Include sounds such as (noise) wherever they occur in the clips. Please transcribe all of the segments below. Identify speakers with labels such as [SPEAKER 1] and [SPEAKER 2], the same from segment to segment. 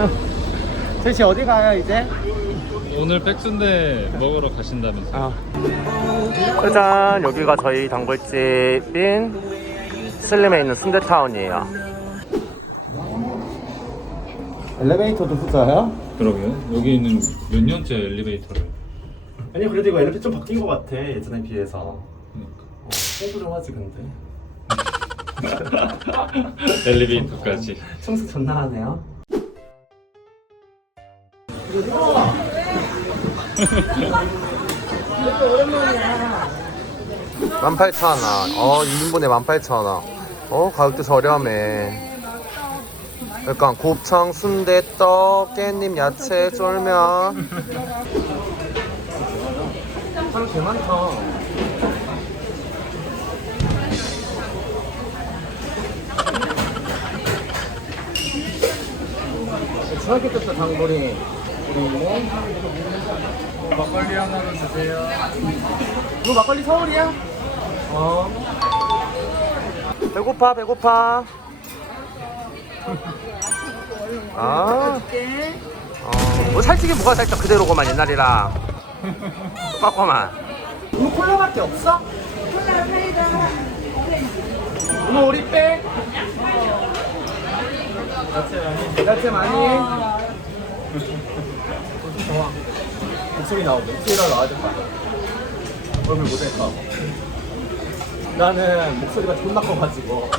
[SPEAKER 1] (laughs) 안녕하세요. 셋이 어디 가요 이제?
[SPEAKER 2] 오늘 백순대 먹으러 가신다면서
[SPEAKER 1] 아. 짜잔 여기가 저희 단골집인 슬림에 있는 순대타운이에요. 엘리베이터도 후자야?
[SPEAKER 2] 그러게요 여기 있는 몇 년째 엘리베이터를
[SPEAKER 1] 아니 그래도 이거 엘리베이터 좀 바뀐 것 같아 예전에 비해서.
[SPEAKER 2] 그러니까.
[SPEAKER 1] 어, 청소 좀 하지 근데. (laughs)
[SPEAKER 2] 엘리베이터까지
[SPEAKER 1] 청소 (laughs) 존나 하네요. (laughs) 18,000원. 어, 2인분에 18,000원. 어, 가격도 저렴해. 약간 곱창, 순대, 떡, 깻잎, 야채, 쫄면. 사람 개 많다. 중학교 때부터 단골이 이모.
[SPEAKER 2] 막걸리 하나만 주세요
[SPEAKER 1] 이거 막걸리 서울이야? 어. 배고파, 배고파. (laughs) 아. 어, 뭐 살찌긴 뭐가 살짝 그대로고만 옛날이랑. 똑같구만. 이거 콜라밖에 없어? 콜라 페이다. 이모 우리 빼. 야채 많이. 야채 많이. 좋아. 목소리 나오게. 목소리가 아니야. 얼굴 못할까 나는 목소리가 존나 커가지고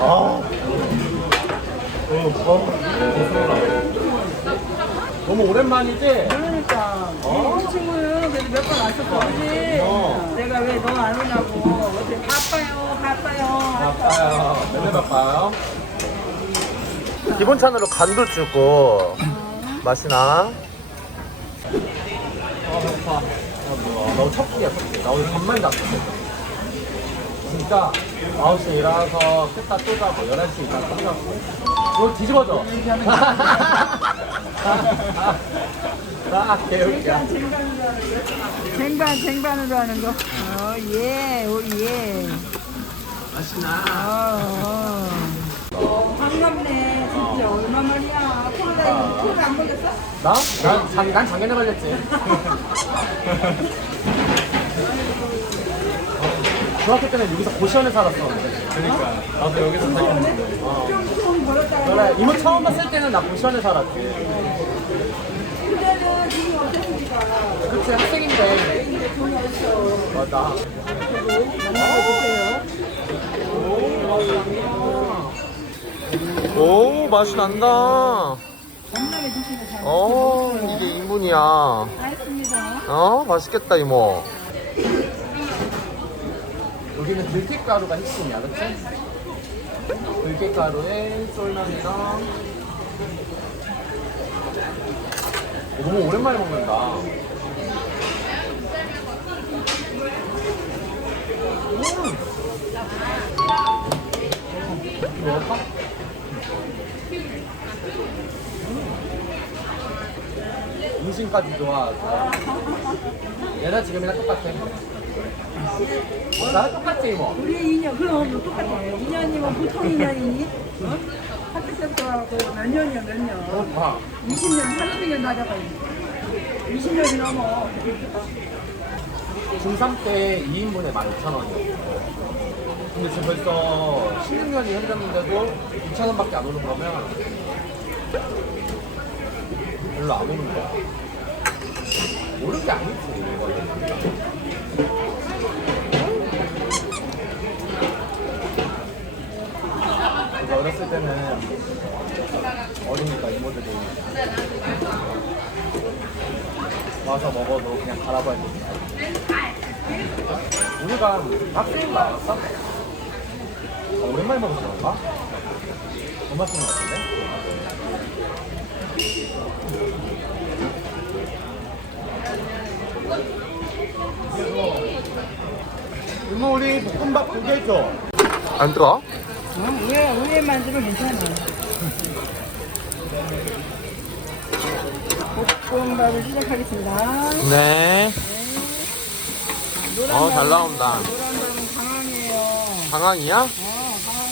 [SPEAKER 1] 아. 어, 어. 너무 오랜만이지?
[SPEAKER 3] 그러니까
[SPEAKER 1] 어?
[SPEAKER 3] 이 친구는 그래도 몇 번 왔었거든
[SPEAKER 1] 어.
[SPEAKER 3] 내가 왜 너 안 오냐고 바빠요 바빠요
[SPEAKER 1] 바빠요. 맨날 바빠요. 기본 찬으로 간도 주고 맛이나? 아 배고파. 아 뭐야? 나 오늘 첫 끼야 첫 끼. 나 오늘 밤만 잤어. 진짜 9시에 일어나서 깼다 또 자고 11시에 일어나서 또 자고 이거 뒤집어져. (laughs) 아 개웃겨.
[SPEAKER 3] 쟁반 쟁반으로 하는 거 어예 우리 예
[SPEAKER 1] 맛있나?
[SPEAKER 3] 어, 어. 반갑네 진짜 얼마만이야 코로나 코로나 안 걸렸어?
[SPEAKER 1] 나? 난, 작, 난 작년에 걸렸지. (laughs) 중학교 때는 여기서 고시원에 살았어.
[SPEAKER 2] 그러니까 나도 여기서 살았는데
[SPEAKER 3] 좀 벌었다가
[SPEAKER 1] 그래, 이모 처음 봤을 때는 나 고시원에 살았지.
[SPEAKER 3] 그때는 지금 어땠습니까?
[SPEAKER 1] 그치, 학생인데. 맞아. 오, 맛이 난다. 어, 이게 인분이야.
[SPEAKER 3] 알겠습니다
[SPEAKER 1] 어, 맛있겠다, 이모. 여기는 들깨가루가 핵심이야, 그치? 들깨가루에 쫄면이랑. 어, 너무 오랜만에 먹는다. 먹을까? 음식까지 좋아. 얘나 지금이랑 똑같아. 어, 나랑 똑같지 뭐.
[SPEAKER 3] 우리 인연 그럼 똑같아요 인연이면 보통 인연이니? 어? 학교 때부터 그몇 년이야 몇 년?
[SPEAKER 1] 어, 봐.
[SPEAKER 3] 20년, 30년 다녀가요. 20년이 넘어.
[SPEAKER 1] 중3 때 2인분에 12,000원이었어. 근데 지금 벌써 16년이 흘렀는데도 2,000원밖에 안 오는 거면 별로 안 오는 거야. 오른 게 아니지. 그래서 어렸을 때는 어리니까 이모들이 와서 먹어도 그냥 갈아버리니까. 우리가 학생인 거 알았어? 아, 오랜만에 먹어서 그런가? 못 맞춘 것 같은데? 이모 우리 볶음밥 두개 줘. 안 들어?
[SPEAKER 3] 어? 위에, 위에 만 들면 괜찮아. 볶음밥을 시작하겠습니다.
[SPEAKER 1] 네.
[SPEAKER 4] 어, 잘 나온다.
[SPEAKER 3] 노란바는 강황이에요.
[SPEAKER 4] 방황이야?
[SPEAKER 3] 어,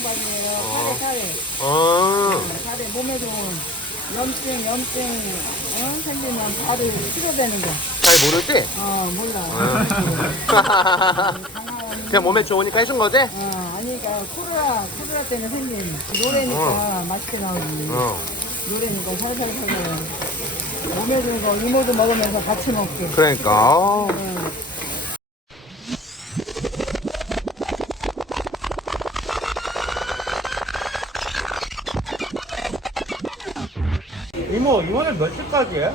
[SPEAKER 3] 강황바지예요.
[SPEAKER 4] 어.
[SPEAKER 3] 사례,
[SPEAKER 4] 어.
[SPEAKER 3] 사례. 사례 몸에 좋은 염증, 염증 어? 생기면 바로 치료되는 거.
[SPEAKER 4] 잘 모르지?
[SPEAKER 3] 어, 몰라.
[SPEAKER 4] 어. (laughs) 그냥 몸에 좋으니까 해준 거지?
[SPEAKER 3] 어, 아니, 그러니까 코로나, 코로나 때문에 생긴 노래니까 맛있게 나오지.
[SPEAKER 4] 어.
[SPEAKER 3] 노래니까 살살살살. 몸에 좋은 거 이모도 먹으면서 같이 먹게.
[SPEAKER 4] 그러니까. 어.
[SPEAKER 1] 이모는 몇 시까지 해?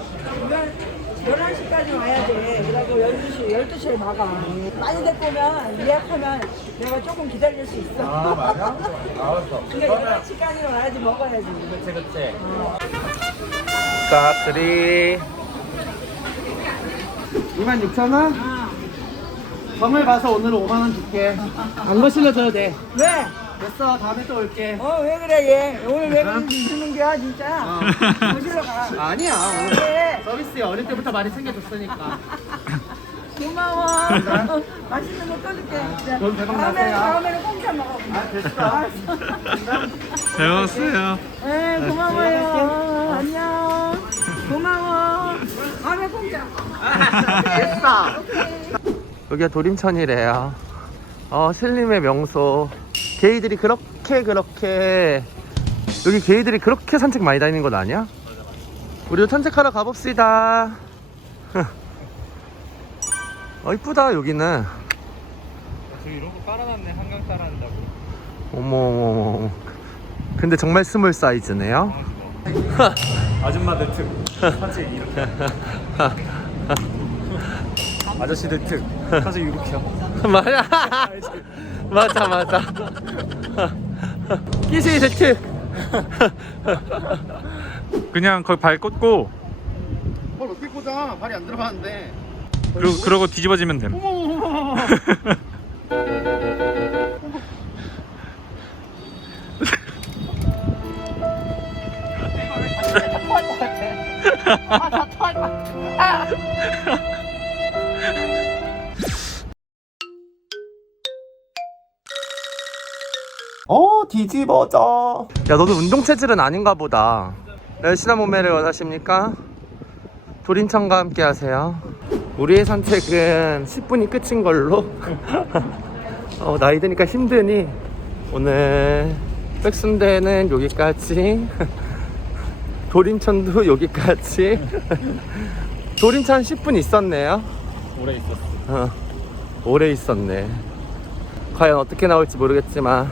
[SPEAKER 3] 11시까지 와야 돼. 그래갖고 12시, 12시에 막아. 많이 데리고 오면 예약하면 내가 조금 기다릴 수 있어.
[SPEAKER 1] 아 맞아? (laughs) 알았어
[SPEAKER 3] 근데 11시까지 와야지 먹어야지.
[SPEAKER 1] 그치 그치
[SPEAKER 4] 까트리.
[SPEAKER 1] 26,000원? 점을 봐서 오늘은 5만원 줄게 안 거실러줘도 돼
[SPEAKER 3] 왜?
[SPEAKER 1] 됐어 다음에 또 올게
[SPEAKER 3] 어, 왜 그래, 얘? 오늘 왜 그런지 주는 거야, 진짜? 거실로 가.
[SPEAKER 1] 아니야 오늘
[SPEAKER 3] 그래.
[SPEAKER 1] 서비스에 어릴 때부터 많이 챙겨줬으니까
[SPEAKER 3] 고마워. 맛있는 거 떠줄게. 진짜.
[SPEAKER 1] 돈 대박
[SPEAKER 3] 다음에는,
[SPEAKER 1] 나세요.
[SPEAKER 3] 다음에는 공짜 먹어.
[SPEAKER 1] 아 됐어
[SPEAKER 3] 알았어.
[SPEAKER 2] 잘 먹었어요.
[SPEAKER 3] 네, 고마워요. 안녕. 고마워. 다음에 공짜.
[SPEAKER 4] 됐어. 여기가 도림천이래요. 어, 신림의 명소. 게이들이 그렇게 그렇게 여기 게이들이 그렇게 산책 많이 다니는 곳 아니야? 우리도 산책하러 가봅시다. (laughs) 어 이쁘다 여기는.
[SPEAKER 2] 저기 이런 거 깔아놨네 한강 따라한다고.
[SPEAKER 4] 어머 어머 어머. 근데 정말 스몰 사이즈네요.
[SPEAKER 2] 아줌마들 특. 사실 이렇게. (laughs) 아저씨들 특. 사실 이렇게.
[SPEAKER 4] 맞아. 맞아 맞아. (laughs) 끼시 세트.
[SPEAKER 2] 그냥 거기 발 꽂고
[SPEAKER 1] 뭘 어떻게 꽂아 발이 안 들어가는데
[SPEAKER 2] 그러고 그러고 뒤집어지면 됨.
[SPEAKER 4] 어 (laughs) 뒤집어져. 야 너도 운동 체질은 아닌가 보다. 날씬한 몸매를 원하십니까? 도림천과 함께 하세요. 우리의 산책은 10분이 끝인 걸로. (laughs) 어, 나이 드니까 힘드니 오늘 백순대는 여기까지. (laughs) 도림천도 여기까지. (laughs) 도림천 10분 있었네요.
[SPEAKER 2] 오래 있었어.
[SPEAKER 4] 어, 오래 있었네. 과연 어떻게 나올지 모르겠지만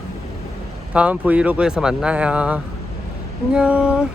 [SPEAKER 4] 다음 브이로그에서 만나요. 안녕.